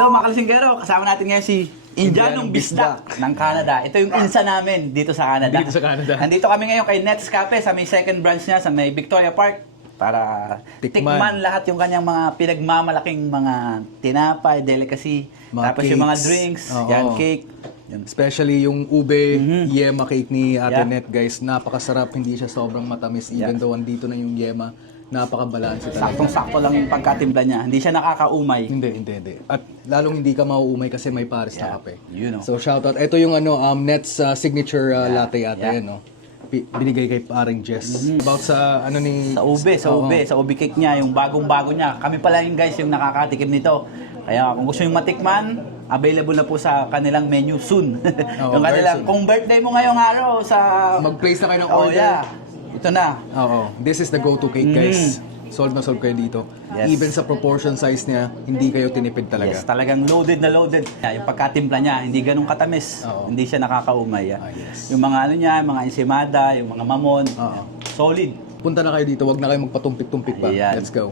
So mga kalasinggero, kasama natin ngayon si Indianong Bisdak ng Canada. Ito yung insa namin dito sa Canada. Dito sa Canada. Nandito kami ngayon kay Nets Cafe sa may second branch niya sa may Victoria Park para tikman lahat yung kanyang mga pinagmamalaking mga tinapay, delicacy, Mga tapos yung mga cakes. drinks, Oo. yan, cake. Yan. Especially yung ube, yema cake ni Ate Yeah. Net, guys. Napakasarap, hindi siya sobrang matamis. Even Yeah. though andito na yung yema, napakabalanse talaga. Saktong-sakto lang yung pagkatimpla niya. Hindi siya nakakaumay. Hindi. At lalong hindi ka mauumay kasi may pares na kape. You know. So shoutout. Ito yung Net's signature latte ata Yeah. yan, no? Binigay kay paring Jess. About sa ni... Sa ube, Oo. sa ube cake niya, yung bagong-bago niya. Kami pala yung guys yung nakakatikim nito. Kaya kung gusto yung matikman, available na po sa kanilang menu soon. Oo, yung very kanilang, soon. kung birthday mo ngayong araw sa... Mag-place na kayo ng Oh, order. yeah. Ito na. Oo. This is the go-to cake, guys. Solve na solve kayo dito. Yes. Even sa proportion size niya, hindi kayo tinipid talaga. Yes, talagang loaded na loaded. Yung pagkatimpla niya, hindi ganun katamis. Oo. Hindi siya nakakaumay. Yes. Yung mga ano niya, mga ensimada, yung mga mamon. Oo. Solid. Punta na kayo dito, wag na kayo magpatumpik-tumpik pa. Ayan. Let's go.